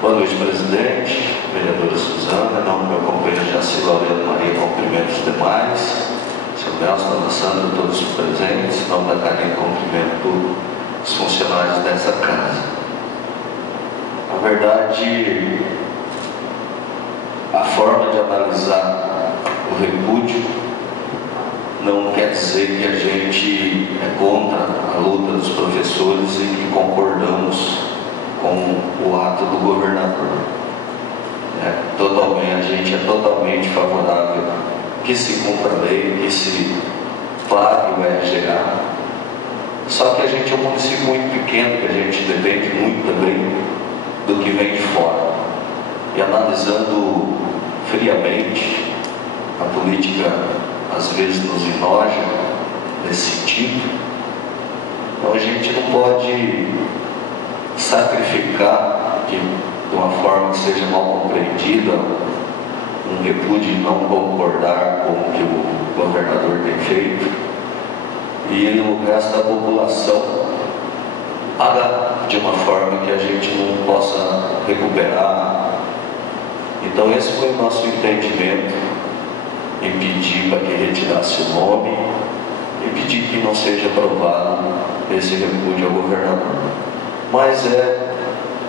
Boa noite, presidente, vereadora Suzana, em nome do meu companheiro Jaci Laureno Maria, cumprimento os demais, seu Nelson, dona Sandra, todos os presentes, em nome da Carina, cumprimento os funcionários dessa casa. Na verdade, a forma de analisar o repúdio não quer dizer que a gente é contra a luta dos professores e que concordamos com o ato do governador. A gente é totalmente favorável que se cumpra a lei, que se pague o RGA. Só que a gente é um município muito pequeno, que a gente depende muito também do que vem de fora. E analisando friamente, a política às vezes nos enoja nesse sentido. Então a gente não pode sacrificar de uma forma que seja mal compreendida um repúdio e não concordar com o que o governador tem feito e o resto da população paga de uma forma que a gente não possa recuperar. Então esse foi o nosso entendimento em pedir para que retirasse o nome e pedir que não seja aprovado esse repúdio ao governador. Mas é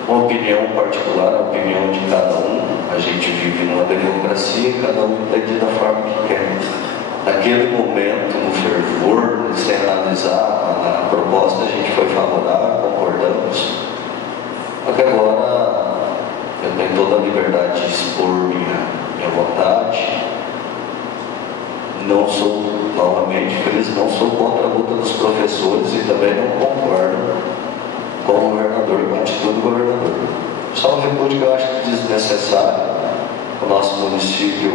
uma opinião particular, a opinião de cada um. A gente vive numa democracia e cada um entende da forma que quer. Naquele momento, no fervor, sem analisar a proposta, a gente foi favorável, concordamos. Só que agora eu tenho toda a liberdade de expor minha vontade. Não sou, novamente, feliz, não sou contra a luta dos professores e também não concordo com o governador, com a atitude do governador. Só um repúdio que eu acho desnecessário. O nosso município,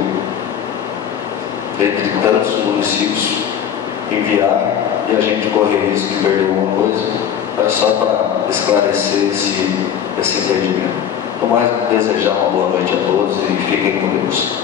dentre tantos municípios, enviar e a gente correr risco de perder alguma coisa. Era só para esclarecer esse entendimento. No mais, desejar uma boa noite a todos e fiquem com Deus.